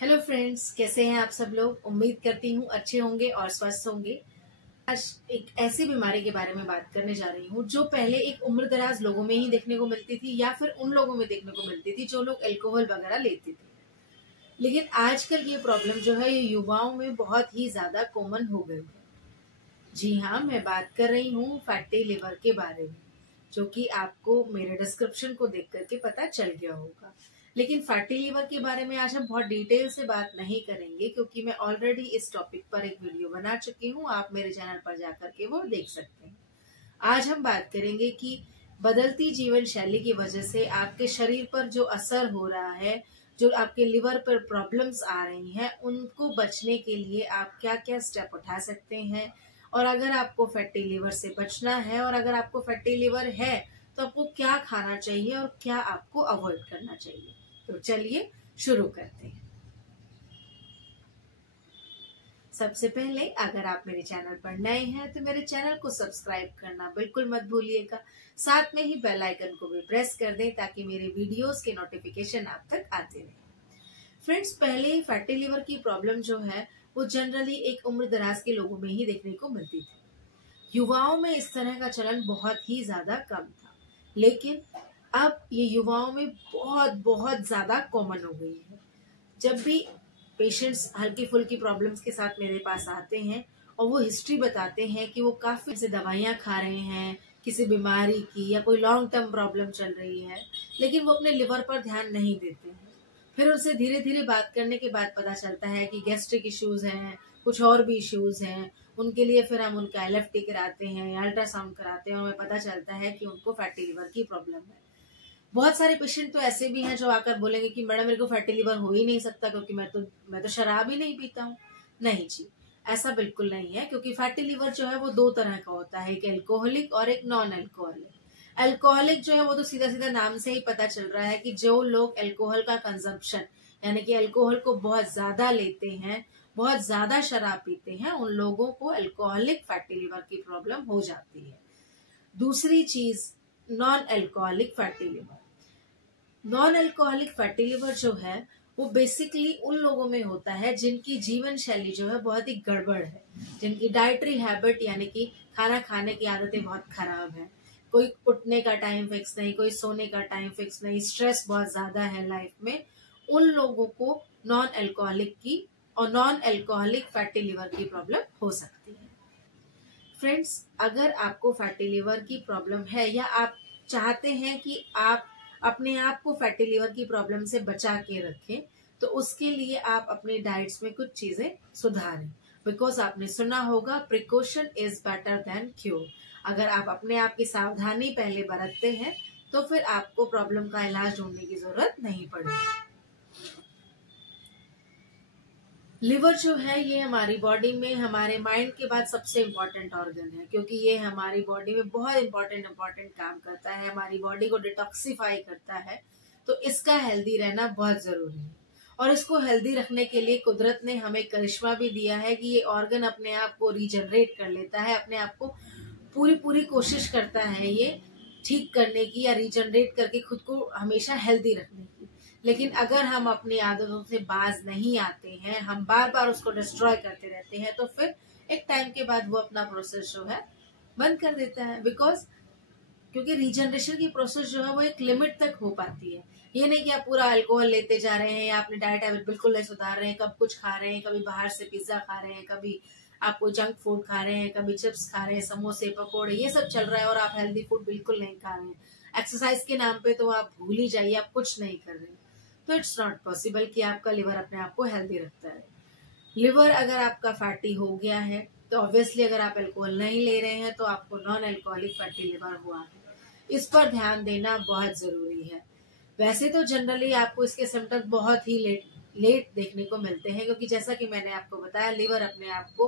Hello friends, कैसे हैं आप सब लोग। उम्मीद करती हूँ अच्छे होंगे और स्वस्थ होंगे। आज एक ऐसी बीमारी के बारे में बात करने जा रही हूँ जो पहले एक उम्र दराज लोगों में ही देखने को मिलती थी या फिर उन लोगों में देखने को मिलती थी जो लोग अल्कोहल वगैरह लेते थे। लेकिन आजकल ये प्रॉब्लम जो है ये युवाओं में बहुत ही ज्यादा कॉमन हो गई है। जी हाँ, मैं बात कर रही हूँ फैटी लिवर के बारे में, जो कि आपको मेरे डिस्क्रिप्शन को देख करके पता चल गया होगा। लेकिन फैटी लिवर के बारे में आज हम बहुत डिटेल से बात नहीं करेंगे, क्योंकि मैं ऑलरेडी इस टॉपिक पर एक वीडियो बना चुकी हूँ। आप मेरे चैनल पर जाकर के वो देख सकते हैं। आज हम बात करेंगे कि बदलती जीवन शैली की वजह से आपके शरीर पर जो असर हो रहा है, जो आपके लिवर पर प्रॉब्लम्स आ रही हैं, उनको बचने के लिए आप क्या क्या स्टेप उठा सकते हैं। और अगर आपको फैटी लिवर से बचना है और अगर आपको फैटी लिवर है तो आपको क्या खाना चाहिए और क्या आपको अवॉइड करना चाहिए। तो चलिए शुरू करते हैं। सबसे पहले अगर आप मेरे चैनल पर नए हैं तो मेरे चैनल को सब्सक्राइब करना बिल्कुल मत भूलिएगा। साथ में ही बेल आइकन को भी प्रेस कर दें ताकि मेरे वीडियोस के नोटिफिकेशन आप तक आते रहें। फ्रेंड्स, पहले फैटी लिवर की प्रॉब्लम जो है वो जनरली एक उम्र दराज के लोगों में ही देखने को मिलती थी। युवाओं में इस तरह का चलन बहुत ही ज्यादा कम था, लेकिन अब ये युवाओं में बहुत बहुत ज्यादा कॉमन हो गई है। जब भी पेशेंट्स हल्की फुल्की प्रॉब्लम्स के साथ मेरे पास आते हैं और वो हिस्ट्री बताते हैं कि वो काफी से दवाइयां खा रहे हैं किसी बीमारी की या कोई लॉन्ग टर्म प्रॉब्लम चल रही है, लेकिन वो अपने लिवर पर ध्यान नहीं देते हैं। फिर उनसे धीरे धीरे बात करने के बाद पता चलता है कि गैस्ट्रिक इश्यूज हैं, कुछ और भी इश्यूज हैं। उनके लिए फिर हम उनका LFT कराते हैं या अल्ट्रासाउंड कराते हैं और हमें पता चलता है कि उनको फैटी लिवर की प्रॉब्लम है। बहुत सारे पेशेंट तो ऐसे भी हैं जो आकर बोलेंगे कि मैडम मेरे को फैटी लिवर हो ही नहीं सकता, क्योंकि मैं तो शराब ही नहीं पीता हूँ। नहीं जी, ऐसा बिल्कुल नहीं है, क्योंकि फैटी लिवर जो है वो दो तरह का होता है, एक एल्कोहलिक और एक नॉन एल्कोहलिक। अल्कोहलिक जो है वो तो सीधा सीधा नाम से ही पता चल रहा है कि जो लोग अल्कोहल का कंजम्पशन यानी कि अल्कोहल को बहुत ज्यादा लेते हैं, बहुत ज्यादा शराब पीते हैं, उन लोगों को अल्कोहलिक फैटी लिवर की प्रॉब्लम हो जाती है। दूसरी चीज, non alcoholic fatty liver. Non alcoholic fatty liver जो है वो बेसिकली उन लोगों में होता है जिनकी जीवन शैली जो है बहुत ही गड़बड़ है, जिनकी डाइटरी हैबिट यानी कि खाना खाने की आदतें बहुत खराब है। कोई उठने का टाइम फिक्स नहीं, कोई सोने का टाइम फिक्स नहीं, स्ट्रेस बहुत ज्यादा है लाइफ में। उन लोगों को नॉन अल्कोहलिक की और नॉन अल्कोहलिक फैटी लिवर की प्रॉब्लम हो सकती है। फ्रेंड्स, अगर आपको फैटी लिवर की प्रॉब्लम है या आप चाहते हैं कि आप अपने आप को फैटी लिवर की प्रॉब्लम से बचा के रखें, तो उसके लिए आप अपनी डाइट्स में कुछ चीजें सुधारें। बिकॉज आपने सुना होगा, precaution is better than cure. अगर आप अपने आप की सावधानी पहले बरतते हैं तो फिर आपको प्रॉब्लम का इलाज ढूंढने की जरूरत नहीं पड़ेगी। लिवर जो है ये हमारी बॉडी में हमारे माइंड के बाद सबसे इम्पोर्टेंट ऑर्गन है, क्योंकि ये हमारी बॉडी में बहुत इम्पोर्टेंट काम करता है, हमारी बॉडी को डिटॉक्सिफाई करता है। तो इसका हेल्दी रहना बहुत जरूरी है। और इसको हेल्दी रखने के लिए कुदरत ने हमें करिश्मा भी दिया है कि ये ऑर्गन अपने आप को रीजनरेट कर लेता है, अपने आप को पूरी पूरी कोशिश करता है ये ठीक करने की या रीजनरेट करके खुद को हमेशा हेल्दी रखने की। लेकिन अगर हम अपनी आदतों से बाज नहीं आते हैं, हम बार बार उसको डिस्ट्रॉय करते रहते हैं, तो फिर एक टाइम के बाद वो अपना प्रोसेस जो है बंद कर देता है। बिकॉज क्योंकि रीजनरेशन की प्रोसेस जो है वो एक लिमिट तक हो पाती है। ये नहीं कि आप पूरा अल्कोहल लेते जा रहे हैं या अपने डाइट हैबिट बिल्कुल नहीं सुधार रहे हैं, कब कुछ खा रहे हैं, कभी बाहर से पिज्जा खा रहे हैं, कभी आप कोई जंक फूड खा रहे हैं, कभी चिप्स खा रहे हैं, समोसे पकौड़े ये सब चल रहा है और आप हेल्दी फूड बिल्कुल नहीं खा रहे हैं। एक्सरसाइज के नाम पे तो आप भूल ही जाइए, आप कुछ नहीं कर रहे हैं। तो इट्स नॉट पॉसिबल कि आपका लिवर अपने आप को हेल्दी रखता है। लिवर अगर आपका फैटी हो गया है तो ऑब्वियसली अगर आप अल्कोहल नहीं ले रहे हैं तो आपको नॉन अल्कोहलिक फैटी लिवर हुआ है। इस पर ध्यान देना बहुत जरूरी है। वैसे तो जनरली आपको इसके सिम्टम्स बहुत ही लेट देखने को मिलते हैं, क्योंकि जैसा कि मैंने आपको बताया, लिवर अपने आप को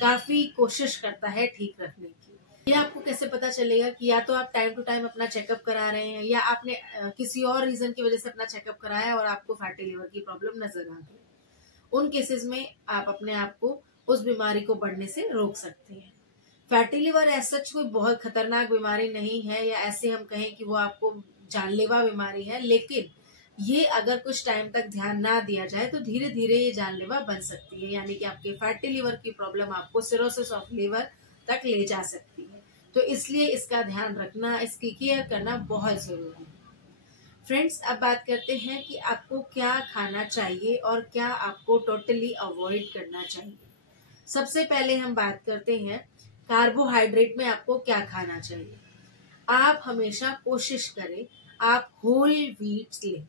काफी कोशिश करता है ठीक रखने की। ये आपको कैसे पता चलेगा कि या तो आप टाइम टू टाइम अपना चेकअप करा रहे हैं या आपने किसी और रीजन की वजह से अपना चेकअप कराया और आपको फैटी लिवर की प्रॉब्लम नजर आ गई। उन केसेस में आप अपने आप को उस बीमारी को बढ़ने से रोक सकते हैं। फैटी लिवर ऐसा कोई बहुत खतरनाक बीमारी नहीं है, या ऐसे हम कहें कि वो आपको जानलेवा बीमारी है, लेकिन ये अगर कुछ टाइम तक ध्यान ना दिया जाए तो धीरे धीरे ये जानलेवा बन सकती है, यानी कि आपके फैटी लिवर की प्रॉब्लम आपको सिरोसिस ऑफ लिवर तक ले जा सकती है। तो इसलिए इसका ध्यान रखना, इसकी केयर करना बहुत जरूरी है। फ्रेंड्स, अब बात करते हैं कि आपको क्या खाना चाहिए और क्या आपको टोटली अवॉइड करना चाहिए। सबसे पहले हम बात करते हैं कार्बोहाइड्रेट में आपको क्या खाना चाहिए। आप हमेशा कोशिश करें आप होल व्हीट्स लें,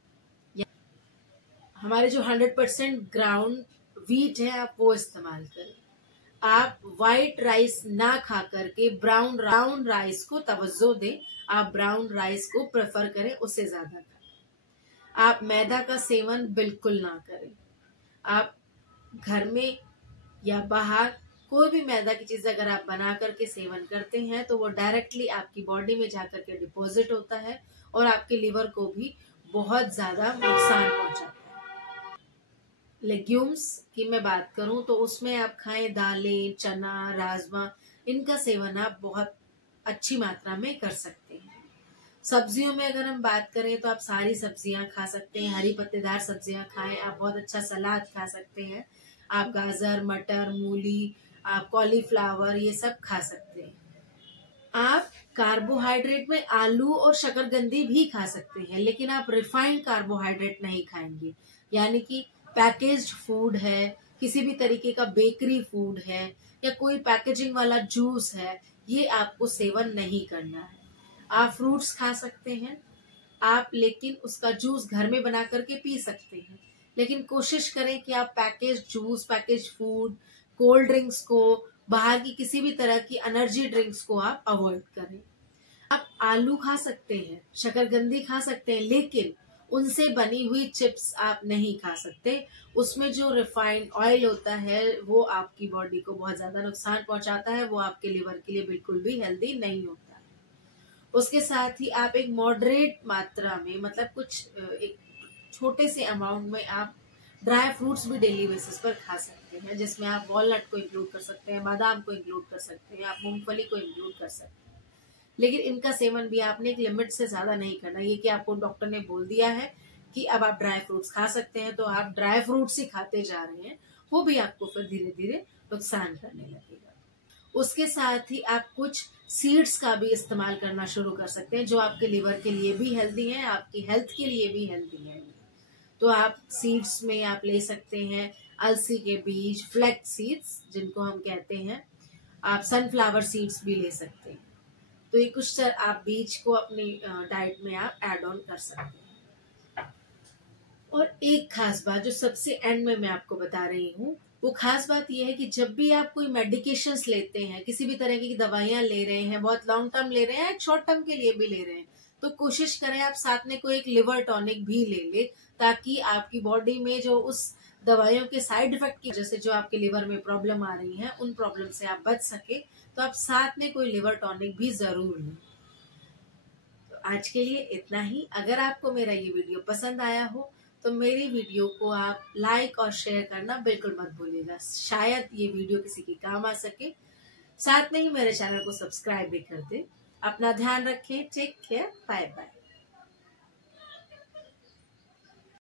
हमारे जो 100% ग्राउंड व्हीट है आप वो इस्तेमाल करें। आप व्हाइट राइस ना खा करके ब्राउन राइस को तवज्जो दें, आप ब्राउन राइस को प्रेफर करें, उससे ज्यादा खाएं। आप मैदा का सेवन बिल्कुल ना करें। आप घर में या बाहर कोई भी मैदा की चीज अगर आप बना करके सेवन करते हैं तो वो डायरेक्टली आपकी बॉडी में जाकर के डिपॉजिट होता है और आपके लिवर को भी बहुत ज्यादा नुकसान पहुंचाता है। लेग्यूम्स की मैं बात करूं तो उसमें आप खाएं दालें, चना, राजमा, इनका सेवन आप बहुत अच्छी मात्रा में कर सकते हैं। सब्जियों में अगर हम बात करें तो आप सारी सब्जियां खा सकते हैं, हरी पत्तेदार सब्जियां खाएं, आप बहुत अच्छा सलाद खा सकते हैं। आप गाजर, मटर, मूली, आप कॉलीफ्लावर, ये सब खा सकते हैं। आप कार्बोहाइड्रेट में आलू और शकरकंदी भी खा सकते हैं, लेकिन आप रिफाइंड कार्बोहाइड्रेट नहीं खाएंगे, यानी कि पैकेज्ड फूड है, किसी भी तरीके का बेकरी फूड है या कोई पैकेजिंग वाला जूस है, ये आपको सेवन नहीं करना है। आप फ्रूट्स खा सकते हैं, आप लेकिन उसका जूस घर में बना करके पी सकते हैं, लेकिन कोशिश करें कि आप package juice, package food, cold drinks को, बाहर की किसी भी तरह की एनर्जी ड्रिंक्स को आप अवॉइड करें। आप आलू खा सकते हैं, शकरकंदी खा सकते हैं, लेकिन उनसे बनी हुई चिप्स आप नहीं खा सकते। उसमें जो रिफाइंड ऑयल होता है वो आपकी बॉडी को बहुत ज्यादा नुकसान पहुंचाता है, वो आपके लिवर के लिए बिल्कुल भी हेल्दी नहीं होता। उसके साथ ही आप एक मॉडरेट मात्रा में, मतलब कुछ एक छोटे से अमाउंट में आप ड्राई फ्रूट्स भी डेली बेसिस पर खा सकते हैं, जिसमें आप वॉलनट को इंक्लूड कर सकते हैं, बादाम को इंक्लूड कर सकते हैं, आप मूंगफली को इंक्लूड कर सकते हैं। लेकिन इनका सेवन भी आपने एक लिमिट से ज्यादा नहीं करना। ये कि आपको डॉक्टर ने बोल दिया है कि अब आप ड्राई फ्रूट्स खा सकते हैं तो आप ड्राई फ्रूट्स ही खाते जा रहे हैं, वो भी आपको फिर धीरे धीरे नुकसान करने लगेगा। उसके साथ ही आप कुछ सीड्स का भी इस्तेमाल करना शुरू कर सकते हैं, जो आपके लिवर के लिए भी हेल्दी है, आपकी हेल्थ के लिए भी हेल्दी है। तो आप सीड्स में आप ले सकते हैं अलसी के बीज, फ्लैक्स सीड्स जिनको हम कहते हैं, आप सनफ्लावर सीड्स भी ले सकते हैं। तो ये कुछ आप बीज को अपनी डाइट में आप ऐड ऑन कर सकते हैं। और एक खास बात जो सबसे एंड में मैं आपको बता रही हूँ, वो खास बात यह है कि जब भी आप कोई मेडिकेशंस लेते हैं, किसी भी तरह की दवाइयां ले रहे हैं, बहुत लॉन्ग टर्म ले रहे हैं या शॉर्ट टर्म के लिए भी ले रहे हैं, तो कोशिश करें आप साथ में कोई एक लिवर टॉनिक भी ले ले, ताकि आपकी बॉडी में जो उस दवाइयों के साइड इफेक्ट की वजह से जो आपके लिवर में प्रॉब्लम आ रही है, उन प्रॉब्लम से आप बच सके। तो आप साथ में कोई लिवर टॉनिक भी जरूर लें। तो आज के लिए इतना ही। अगर आपको मेरा ये वीडियो पसंद आया हो तो मेरी वीडियो को आप लाइक और शेयर करना बिल्कुल मत भूलिएगा, शायद ये वीडियो किसी के काम आ सके। साथ में ही मेरे चैनल को सब्सक्राइब भी कर दें। अपना ध्यान रखें। Take care, bye bye.